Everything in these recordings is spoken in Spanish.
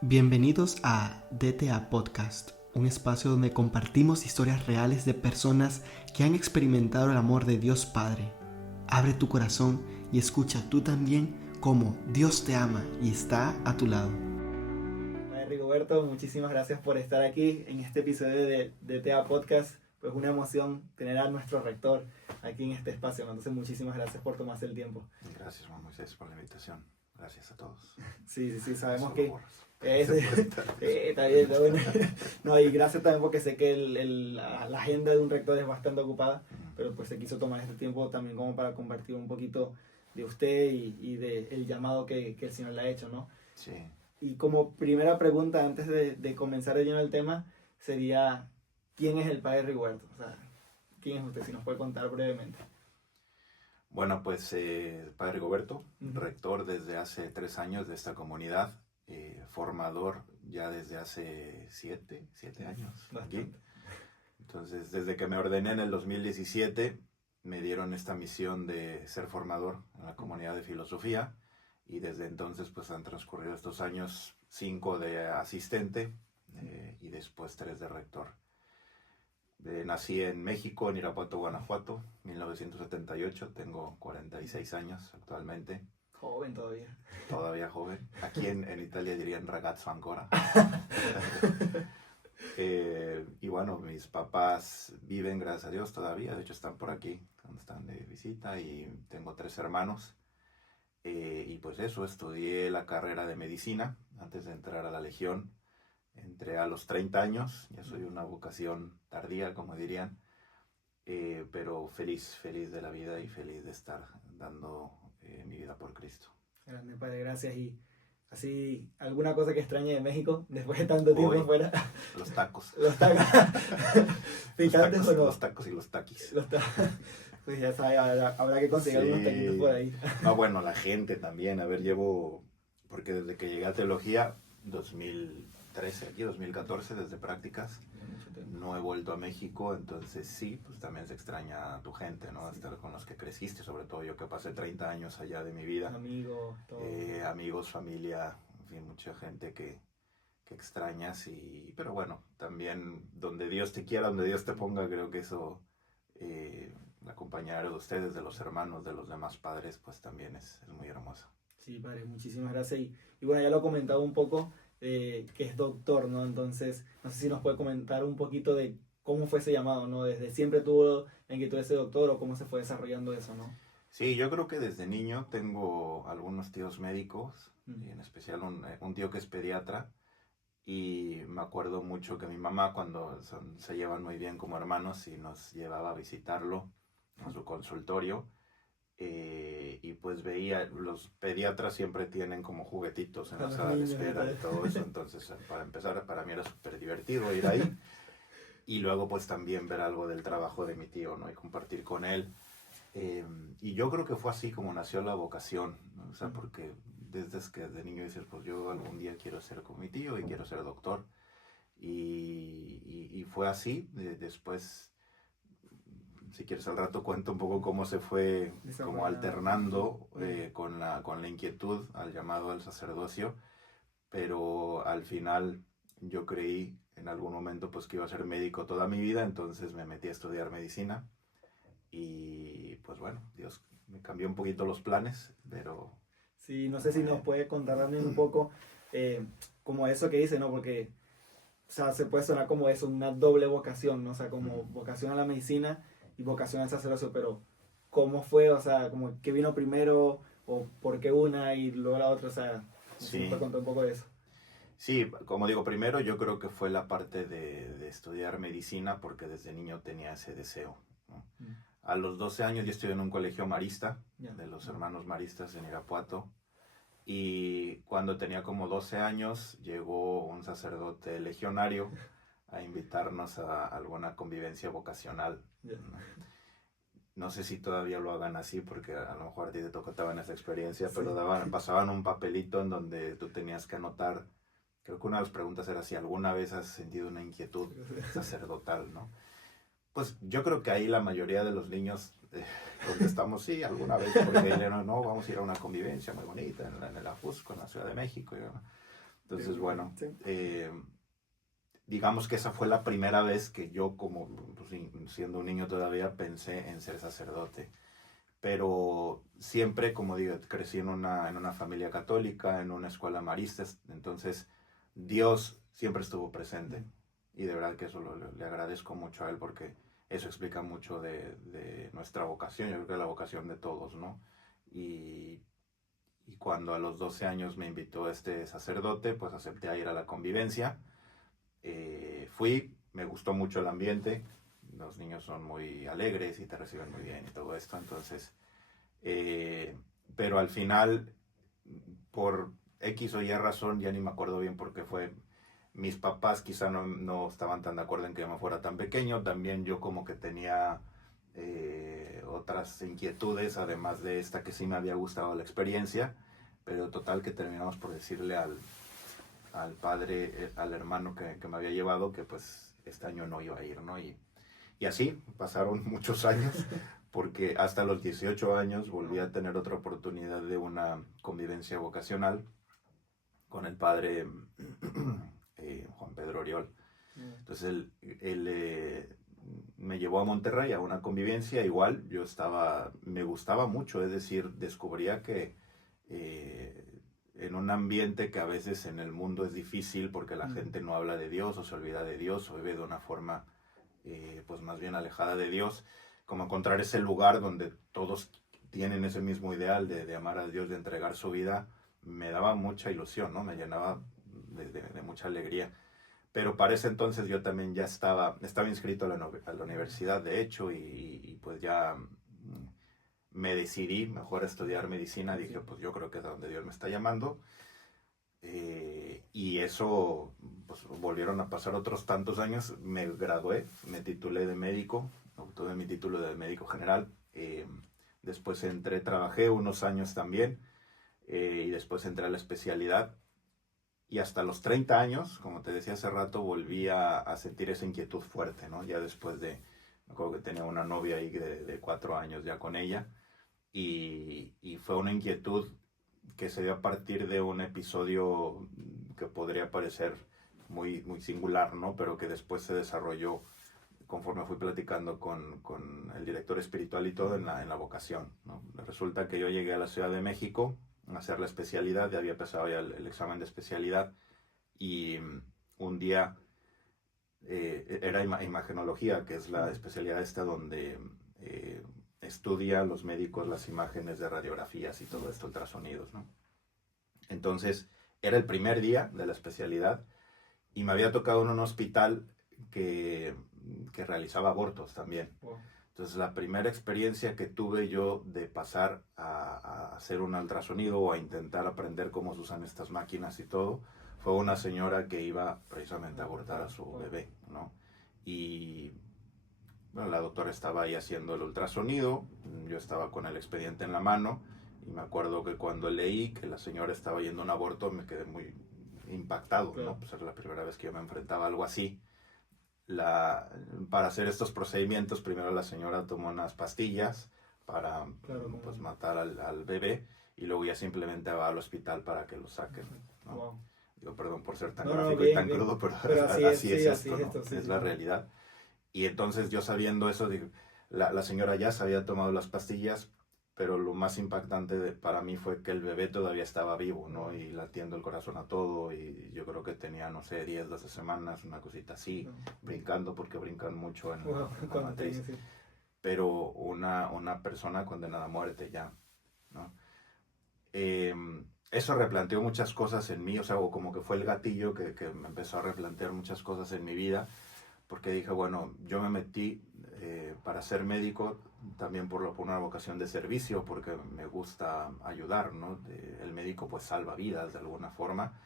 Bienvenidos a DTA Podcast, un espacio donde compartimos historias reales de personas que han experimentado el amor de Dios Padre. Abre tu corazón y escucha tú también cómo Dios te ama y está a tu lado. Padre Rigoberto, muchísimas gracias por estar aquí en este episodio de DTA Podcast. Pues una emoción tener a nuestro rector aquí en este espacio, ¿no? Entonces muchísimas gracias por tomarse el tiempo. Gracias, Juan Moisés, por la invitación. Gracias a todos. Sí, sabemos Solo que... borras. está bien, está bueno. No, y gracias también porque sé que la agenda de un rector es bastante ocupada, pero pues se quiso tomar este tiempo también como para compartir un poquito de usted y del llamado que el Señor le ha hecho, ¿no? Sí. Y como primera pregunta, antes de comenzar de lleno el tema, sería, ¿quién es el Padre Rigoberto? O sea, ¿quién es usted? Si nos puede contar brevemente. Bueno, pues Padre Rigoberto, Ujú. rector desde hace 3 años de esta comunidad, formador ya desde hace 7 años aquí. Bastante. Entonces, desde que me ordené en el 2017, me dieron esta misión de ser formador en la comunidad de filosofía y desde entonces pues han transcurrido estos años, 5 de asistente y después 3 de rector. Nací en México, en Irapuato, Guanajuato, 1978, tengo 46 años actualmente, Joven todavía. todavía joven. Aquí en Italia dirían ragazzo ancora. Y bueno, mis papás viven, gracias a Dios, todavía, de hecho están por aquí, están de visita y tengo 3 hermanos. Y pues eso, estudié la carrera de medicina antes de entrar a la Legión. Entré a los 30 años, ya soy una vocación tardía, como dirían, pero feliz de la vida y feliz de estar dando mi vida por Cristo. Grande, Padre, gracias. Y así, ¿alguna cosa que extrañe de México después de tanto tiempo Hoy, fuera? los tacos. Los tacos. ¿Picantes o no? Los tacos y los taquis. Los tacos. Pues ya sabe, habrá que conseguir algunos taquitos por ahí. Ah, bueno, la gente también. A ver, porque desde que llegué a teología, 2013, aquí 2014, desde prácticas, no he vuelto a México, entonces sí, pues también se extraña a tu gente, ¿no? Estar con los que creciste, sobre todo yo que pasé 30 años allá de mi vida. Amigos, todo. Amigos, familia, en fin, mucha gente que extrañas, pero bueno, también donde Dios te quiera, donde Dios te ponga, creo que eso, acompañar de ustedes, de los hermanos, de los demás padres, pues también es muy hermoso. Sí, Padre, muchísimas gracias. Y bueno, ya lo he comentado un poco, que es doctor, ¿no? Entonces, no sé si nos puede comentar un poquito de cómo fue ese llamado, ¿no? ¿Desde siempre tuvo la inquietud de ser doctor o cómo se fue desarrollando eso, ¿no? Sí, yo creo que desde niño tengo algunos tíos médicos, y en especial un tío que es pediatra, y me acuerdo mucho que mi mamá, cuando se llevan muy bien como hermanos, y nos llevaba a visitarlo a su consultorio, y pues veía, los pediatras siempre tienen como juguetitos en la sala de espera y todo eso, entonces para empezar para mí era súper divertido ir ahí y luego pues también ver algo del trabajo de mi tío, ¿no? Y compartir con él. Y yo creo que fue así como nació la vocación, ¿no? O sea, porque desde niño dices, pues yo algún día quiero ser como mi tío y quiero ser doctor. Y fue así. Después, si quieres al rato cuento un poco cómo se fue como alternando con la inquietud al llamado al sacerdocio. Pero al final yo creí en algún momento pues que iba a ser médico toda mi vida, entonces me metí a estudiar medicina. Y pues bueno, Dios me cambió un poquito los planes, pero... Sí, no sé si nos puede contar también un poco como eso que dice, ¿no? Porque, o sea, se puede sonar como eso, una doble vocación, ¿no? O sea, como vocación a la medicina y vocación al sacerdocio, pero ¿cómo fue? O sea, como ¿qué vino primero? ¿O por qué una y luego la otra? O sea, sí. ¿nos puede contar un poco de eso? Sí, como digo, primero yo creo que fue la parte de estudiar medicina porque desde niño tenía ese deseo, ¿no? A los 12 años yo estudié en un colegio marista, de los hermanos maristas en Irapuato, y cuando tenía como 12 años llegó un sacerdote legionario a invitarnos a alguna convivencia vocacional. No sé si todavía lo hagan así, porque a lo mejor a ti te tocaban esa experiencia, pero pasaban un papelito en donde tú tenías que anotar. Creo que una de las preguntas era si alguna vez has sentido una inquietud sacerdotal, ¿no? Pues yo creo que ahí la mayoría de los niños contestamos sí, alguna vez, porque no, vamos a ir a una convivencia muy bonita en el Ajusco, en la Ciudad de México. Entonces, bueno, Sí. digamos que esa fue la primera vez que yo, como pues, siendo un niño todavía, pensé en ser sacerdote. Pero siempre, como digo, crecí en una familia católica, en una escuela marista, entonces Dios siempre estuvo presente. Y de verdad que eso le agradezco mucho a Él porque eso explica mucho de nuestra vocación, yo creo que la vocación de todos, ¿no? Y cuando a los 12 años me invitó este sacerdote, pues acepté a ir a la convivencia. Fui, me gustó mucho el ambiente, los niños son muy alegres y te reciben muy bien y todo esto, entonces, pero al final, por X o Y razón, ya ni me acuerdo bien por qué fue, mis papás quizá no estaban tan de acuerdo en que yo me fuera tan pequeño, también yo como que tenía otras inquietudes, además de esta que sí me había gustado la experiencia, pero total que terminamos por decirle al padre, al hermano que me había llevado, que pues este año no iba a ir, ¿no? Y así pasaron muchos años, porque hasta los 18 años volví a tener otra oportunidad de una convivencia vocacional con el padre Juan Pedro Oriol. Entonces él me llevó a Monterrey a una convivencia, igual yo me gustaba mucho, es decir, descubría que en un ambiente que a veces en el mundo es difícil porque la gente no habla de Dios o se olvida de Dios o vive de una forma pues más bien alejada de Dios, como encontrar ese lugar donde todos tienen ese mismo ideal de amar a Dios, de entregar su vida, me daba mucha ilusión, ¿no? Me llenaba de mucha alegría. Pero para ese entonces yo también ya estaba inscrito a la universidad, de hecho, y pues ya me decidí mejor a estudiar medicina. Dije, pues yo creo que es a donde Dios me está llamando. Y eso, pues volvieron a pasar otros tantos años. Me gradué, me titulé de médico, obtuve mi título de médico general. Después trabajé unos años también, y después entré a la especialidad. Y hasta los 30 años, como te decía hace rato, volví a sentir esa inquietud fuerte, ¿no? Ya después me acuerdo que tenía una novia ahí de 4 años ya con ella, y fue una inquietud que se dio a partir de un episodio que podría parecer muy, muy singular, ¿no? Pero que después se desarrolló conforme fui platicando con el director espiritual y todo en la vocación, ¿no? Resulta que yo llegué a la Ciudad de México a hacer la especialidad, ya había empezado ya el examen de especialidad, y un día era imagenología, que es la especialidad esta donde estudia los médicos las imágenes de radiografías y todo esto, ultrasonidos, ¿no? Entonces, era el primer día de la especialidad y me había tocado en un hospital que realizaba abortos también. Wow. Entonces, la primera experiencia que tuve yo de pasar a hacer un ultrasonido o a intentar aprender cómo se usan estas máquinas y todo, fue una señora que iba precisamente a abortar a su bebé, ¿no? Y bueno, la doctora estaba ahí haciendo el ultrasonido, yo estaba con el expediente en la mano, y me acuerdo que cuando leí que la señora estaba yendo a un aborto me quedé muy impactado, claro, ¿no? Pues era la primera vez que yo me enfrentaba a algo así. Para hacer estos procedimientos, primero la señora tomó unas pastillas para, claro, pues, matar al bebé, y luego ya simplemente va al hospital para que lo saquen, ¿no? Wow. Digo, perdón por ser tan gráfico y tan crudo, pero así es esto, ¿no? Sí, es la realidad. Y entonces yo sabiendo eso, digo, la señora ya se había tomado las pastillas, pero lo más impactante para mí fue que el bebé todavía estaba vivo, ¿no? Y latiendo el corazón a todo, y yo creo que tenía, no sé, 10, 12 semanas, una cosita así, brincando, porque brincan mucho en la matriz. Sí. Pero una persona condenada a muerte ya, ¿no? Eso replanteó muchas cosas en mí, o sea, como que fue el gatillo que me empezó a replantear muchas cosas en mi vida, porque dije, bueno, yo me metí para ser médico también por una vocación de servicio, porque me gusta ayudar, ¿no? El médico pues salva vidas de alguna forma,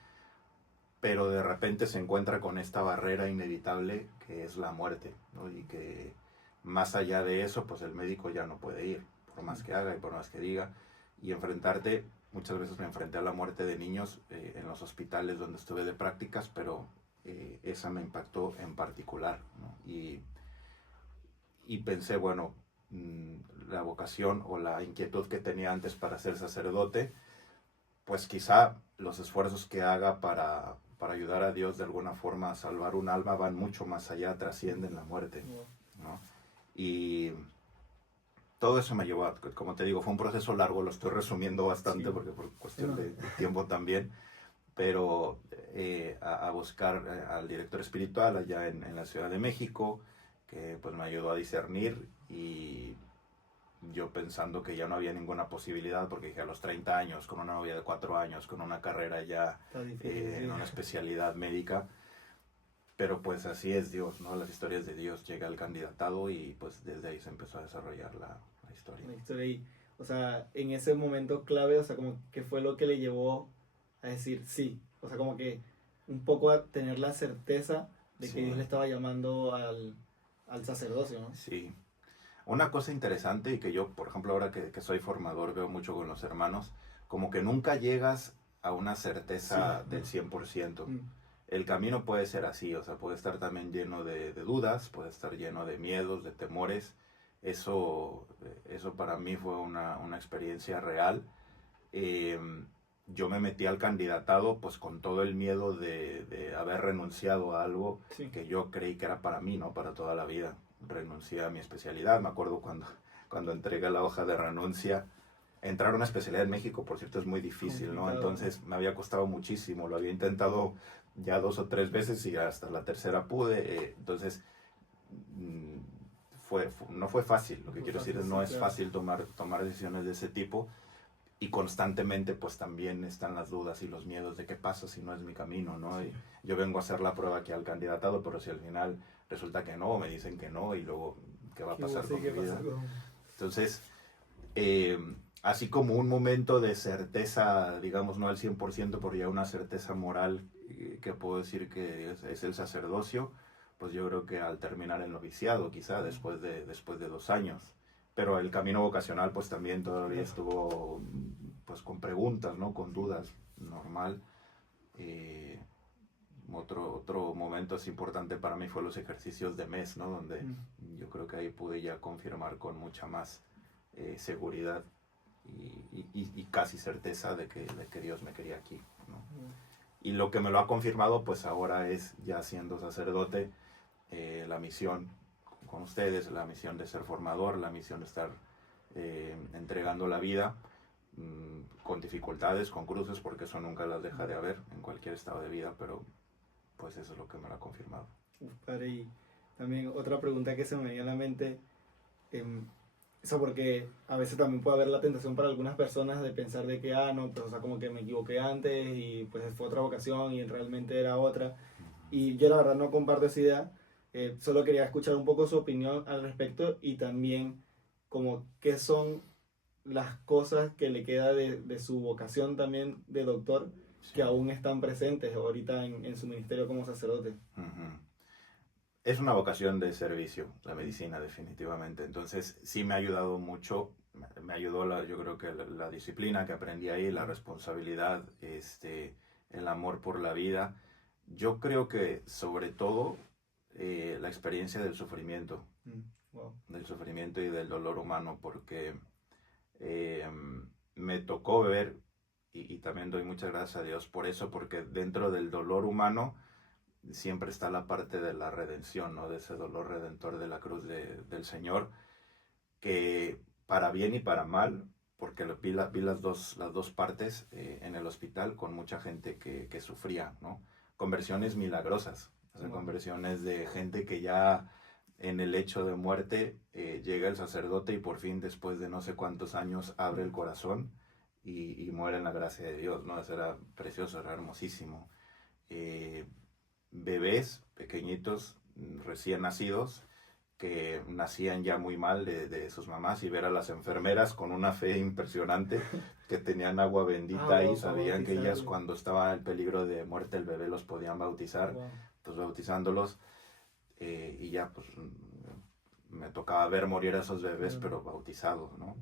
pero de repente se encuentra con esta barrera inevitable que es la muerte, ¿no? Y que más allá de eso, pues el médico ya no puede ir, por más que haga y por más que diga, y enfrentarte, muchas veces me enfrenté a la muerte de niños en los hospitales donde estuve de prácticas, pero esa me impactó en particular, ¿no? Y pensé, bueno, la vocación o la inquietud que tenía antes para ser sacerdote, pues quizá los esfuerzos que haga para ayudar a Dios de alguna forma a salvar un alma van mucho más allá, trascienden la muerte, ¿no? Y todo eso me llevó a, como te digo, fue un proceso largo, lo estoy resumiendo bastante porque por cuestión de tiempo también, pero a buscar al director espiritual allá en la Ciudad de México, que pues me ayudó a discernir, y yo pensando que ya no había ninguna posibilidad, porque dije a los 30 años, con una novia de 4 años, con una carrera ya en una especialidad médica, pero pues así es Dios, ¿no? Las historias de Dios, llega el candidatado y pues desde ahí se empezó a desarrollar la historia. La historia y, o sea, en ese momento clave, o sea, como que fue lo que le llevó a decir sí, o sea, como que un poco a tener la certeza de que Dios le estaba llamando al sacerdocio, ¿no? Sí. Una cosa interesante y que yo, por ejemplo, ahora que soy formador, veo mucho con los hermanos, como que nunca llegas a una certeza del 100%. El camino puede ser así, o sea, puede estar también lleno de dudas, puede estar lleno de miedos, de temores. Eso para mí fue una experiencia real. Yo me metí al candidatado pues con todo el miedo de haber renunciado a algo que yo creí que era para mí, ¿no? Para toda la vida. Renuncié a mi especialidad. Me acuerdo cuando entregué la hoja de renuncia. Entrar a una especialidad en México, por cierto, es muy difícil, ¿no? Entonces me había costado muchísimo. Lo había intentado ya 2 o 3 veces y hasta la tercera pude. Entonces no fue fácil. Lo que quiero decir es no es fácil tomar decisiones de ese tipo. Y constantemente pues también están las dudas y los miedos de qué pasa si no es mi camino, ¿no? Y yo vengo a hacer la prueba aquí al candidatado, pero si al final resulta que no, me dicen que no, y luego ¿qué va a pasar con mi vida? Entonces, así como un momento de certeza, digamos, no al 100%, pero ya una certeza moral que puedo decir que es el sacerdocio, pues yo creo que al terminar el noviciado, quizá después de 2 años. Pero el camino vocacional pues también todavía estuvo pues con preguntas, ¿no? Con dudas, normal. Otro momento es importante para mí fue los ejercicios de mes, ¿no? Donde yo creo que ahí pude ya confirmar con mucha más seguridad y casi certeza de que Dios me quería aquí, ¿no? Y lo que me lo ha confirmado pues ahora es, ya siendo sacerdote, la misión con ustedes, la misión de ser formador, la misión de estar entregando la vida, con dificultades, con cruces, porque eso nunca las deja de haber en cualquier estado de vida, pero pues eso es lo que me lo ha confirmado. Padre, y también otra pregunta que se me viene a la mente, eso porque a veces también puede haber la tentación para algunas personas de pensar de que, no, pues o sea, como que me equivoqué antes y pues fue otra vocación y realmente era otra. Y yo la verdad no comparto esa idea. Solo quería escuchar un poco su opinión al respecto y también como qué son las cosas que le queda de su vocación también de doctor que aún están presentes ahorita en su ministerio como sacerdote. Es una vocación de servicio, la medicina, definitivamente. Entonces sí me ha ayudado mucho, me ayudó yo creo que la disciplina que aprendí ahí, la responsabilidad, el amor por la vida. Yo creo que sobre todo la experiencia del sufrimiento, del sufrimiento y del dolor humano, porque me tocó ver, y también doy muchas gracias a Dios por eso, porque dentro del dolor humano siempre está la parte de la redención, ¿no? De ese dolor redentor de la cruz del Señor, que para bien y para mal, porque vi las dos partes en el hospital con mucha gente que sufría, ¿no? Conversiones milagrosas, o sea, conversiones de gente que ya en el lecho de muerte llega el sacerdote y por fin después de no sé cuántos años abre el corazón y muere en la gracia de Dios, ¿no? Eso era precioso, era hermosísimo. Bebés pequeñitos, recién nacidos, que nacían ya muy mal de sus mamás, y ver a las enfermeras con una fe impresionante que tenían agua bendita y sabían que ellas cuando estaba el peligro de muerte el bebé los podían bautizar, pues bautizándolos, y ya pues me tocaba ver morir a esos bebés, pero bautizados, ¿no?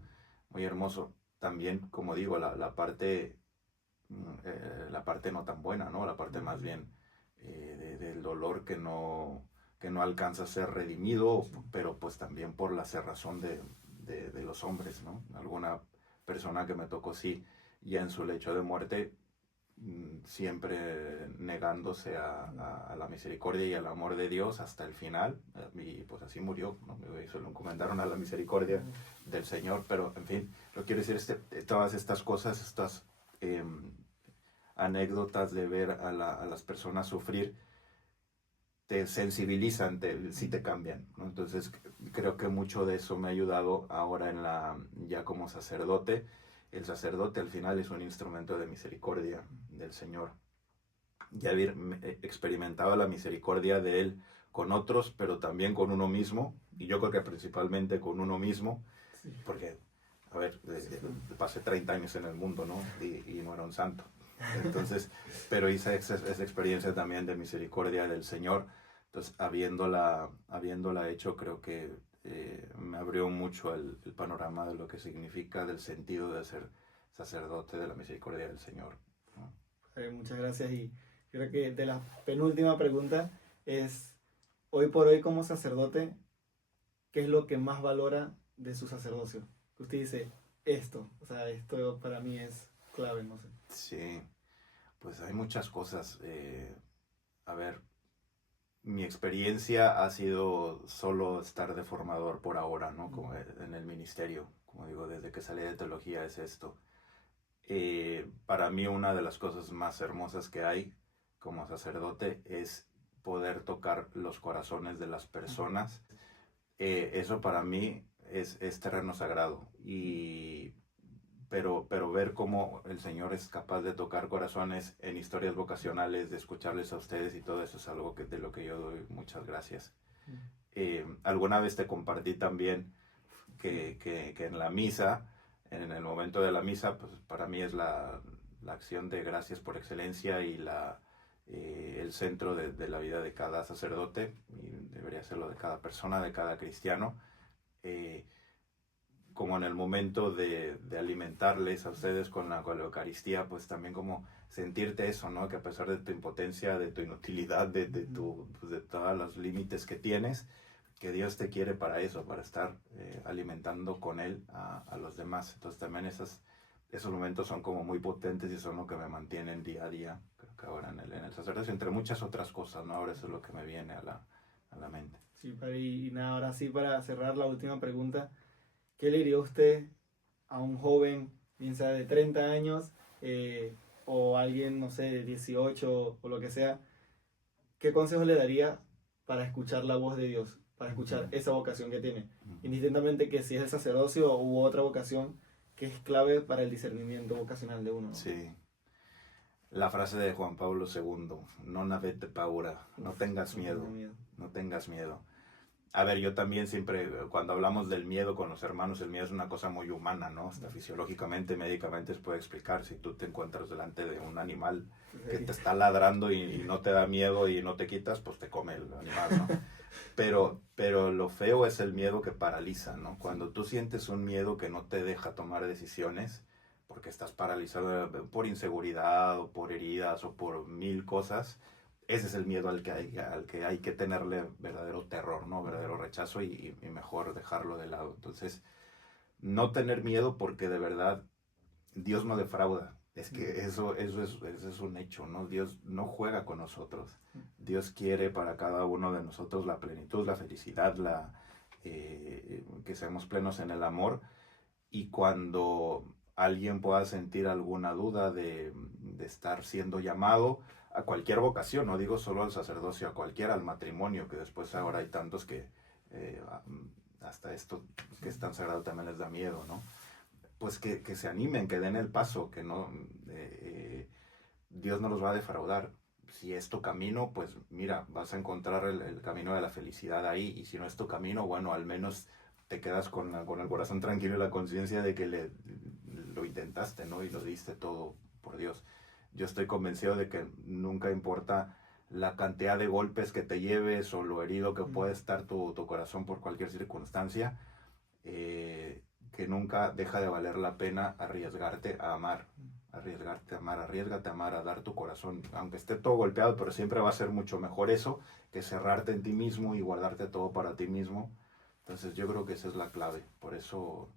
Muy hermoso. También, como digo, la parte no tan buena, ¿no? La parte más bien del dolor que no alcanza a ser redimido, pero pues también por la cerrazón de los hombres, ¿no? Alguna persona que me tocó sí ya en su lecho de muerte, siempre negándose a la misericordia y al amor de Dios hasta el final, y pues así murió, ¿no? Se lo encomendaron a la misericordia del Señor, pero en fin, lo que quiero decir es todas estas cosas, estas anécdotas de ver a las personas sufrir, te sensibilizan, sí te cambian, ¿no? Entonces creo que mucho de eso me ha ayudado ahora ya como sacerdote. El sacerdote al final es un instrumento de misericordia del Señor. Ya haber experimentado la misericordia de Él con otros, pero también con uno mismo, y yo creo que principalmente con uno mismo, sí. Porque, a ver, pasé 30 años en el mundo, ¿no? Y no era un santo. Entonces, pero hice esa experiencia también de misericordia del Señor. Entonces, habiéndola hecho, creo que me abrió mucho el panorama de lo que significa, del sentido de ser sacerdote de la misericordia del Señor, ¿no? Muchas gracias, y creo que de la penúltima pregunta es, hoy por hoy como sacerdote, ¿qué es lo que más valora de su sacerdocio? Usted dice, esto para mí es clave, no sé. Sí, pues hay muchas cosas. A ver, mi experiencia ha sido solo estar de formador por ahora, ¿no? Como en el ministerio, como digo, desde que salí de teología es esto. Para mí una de las cosas más hermosas que hay como sacerdote es poder tocar los corazones de las personas. Eso para mí es terreno sagrado, pero ver cómo el Señor es capaz de tocar corazones en historias vocacionales, de escucharles a ustedes y todo eso es algo de lo que yo doy muchas gracias. Alguna vez te compartí también que en la misa, en el momento de la misa, pues para mí es la acción de gracias por excelencia y el centro de la vida de cada sacerdote, y debería serlo de cada persona, de cada cristiano. Como en el momento de alimentarles a ustedes con la Eucaristía, pues también como sentirte eso, ¿no? Que a pesar de tu impotencia, de tu inutilidad, de todos los límites que tienes, que Dios te quiere para eso, para estar alimentando con Él a los demás. Entonces también esos momentos son como muy potentes y son lo que me mantienen día a día, creo que ahora en el sacerdocio, entre muchas otras cosas, ¿no? Ahora eso es lo que me viene a la mente. Sí, y nada, ahora sí, para cerrar la última pregunta, ¿qué le diría usted a un joven, bien sea de 30 años, o alguien, no sé, de 18 o lo que sea? ¿Qué consejo le daría para escuchar la voz de Dios, para escuchar esa vocación que tiene? Indistintamente que si es el sacerdocio u otra vocación, que es clave para el discernimiento vocacional de uno, ¿no? Sí. La frase de Juan Pablo II, non avete paura, no tengas miedo, no tengas miedo. A ver, yo también siempre, cuando hablamos del miedo con los hermanos, el miedo es una cosa muy humana, ¿no? Hasta fisiológicamente, médicamente se puede explicar. Si tú te encuentras delante de un animal que te está ladrando y no te da miedo y no te quitas, pues te come el animal, ¿no? Pero lo feo es el miedo que paraliza, ¿no? Cuando tú sientes un miedo que no te deja tomar decisiones, porque estás paralizado por inseguridad o por heridas o por 1000 cosas, ese es el miedo al que hay que tenerle verdadero terror, ¿no? Verdadero rechazo y mejor dejarlo de lado. Entonces, no tener miedo porque de verdad Dios no defrauda. Es que eso es un hecho, ¿no? Dios no juega con nosotros. Dios quiere para cada uno de nosotros la plenitud, la felicidad, que seamos plenos en el amor. Y cuando alguien pueda sentir alguna duda de estar siendo llamado a cualquier vocación, no digo solo al sacerdocio, a cualquiera, al matrimonio, que después ahora hay tantos que hasta esto que es tan sagrado también les da miedo, ¿no? Pues que se animen, que den el paso, que no, Dios no los va a defraudar. Si es tu camino, pues mira, vas a encontrar el camino de la felicidad ahí, y si no es tu camino, bueno, al menos te quedas con el corazón tranquilo y la conciencia de que lo intentaste, ¿no? Y lo diste todo por Dios. Yo estoy convencido de que nunca importa la cantidad de golpes que te lleves o lo herido que puede estar tu corazón por cualquier circunstancia, que nunca deja de valer la pena arriesgarte a amar. Arriesgarte a amar, arriesgate a amar, a dar tu corazón, aunque esté todo golpeado, pero siempre va a ser mucho mejor eso que cerrarte en ti mismo y guardarte todo para ti mismo. Entonces yo creo que esa es la clave. Por eso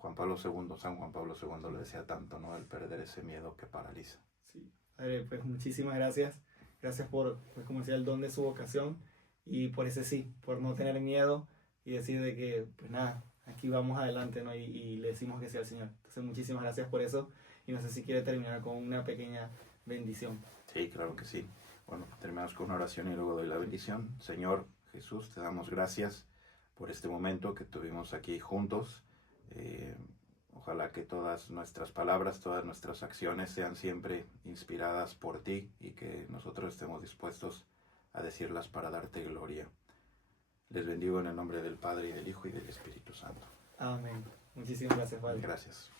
San Juan Pablo II lo decía tanto, ¿no? El perder ese miedo que paraliza. Sí, Padre, pues muchísimas gracias. Gracias por, pues, como decía, el don de su vocación y por ese sí, por no tener miedo y decir de que, pues nada, aquí vamos adelante, ¿no? Y le decimos que sí al Señor. Entonces, muchísimas gracias por eso y no sé si quiere terminar con una pequeña bendición. Sí, claro que sí. Bueno, terminamos con una oración y luego doy la bendición. Señor Jesús, te damos gracias por este momento que tuvimos aquí juntos. Ojalá que todas nuestras palabras, todas nuestras acciones sean siempre inspiradas por ti y que nosotros estemos dispuestos a decirlas para darte gloria. Les bendigo en el nombre del Padre, y del Hijo, y del Espíritu Santo. Amén. Muchísimas gracias, Padre. Gracias.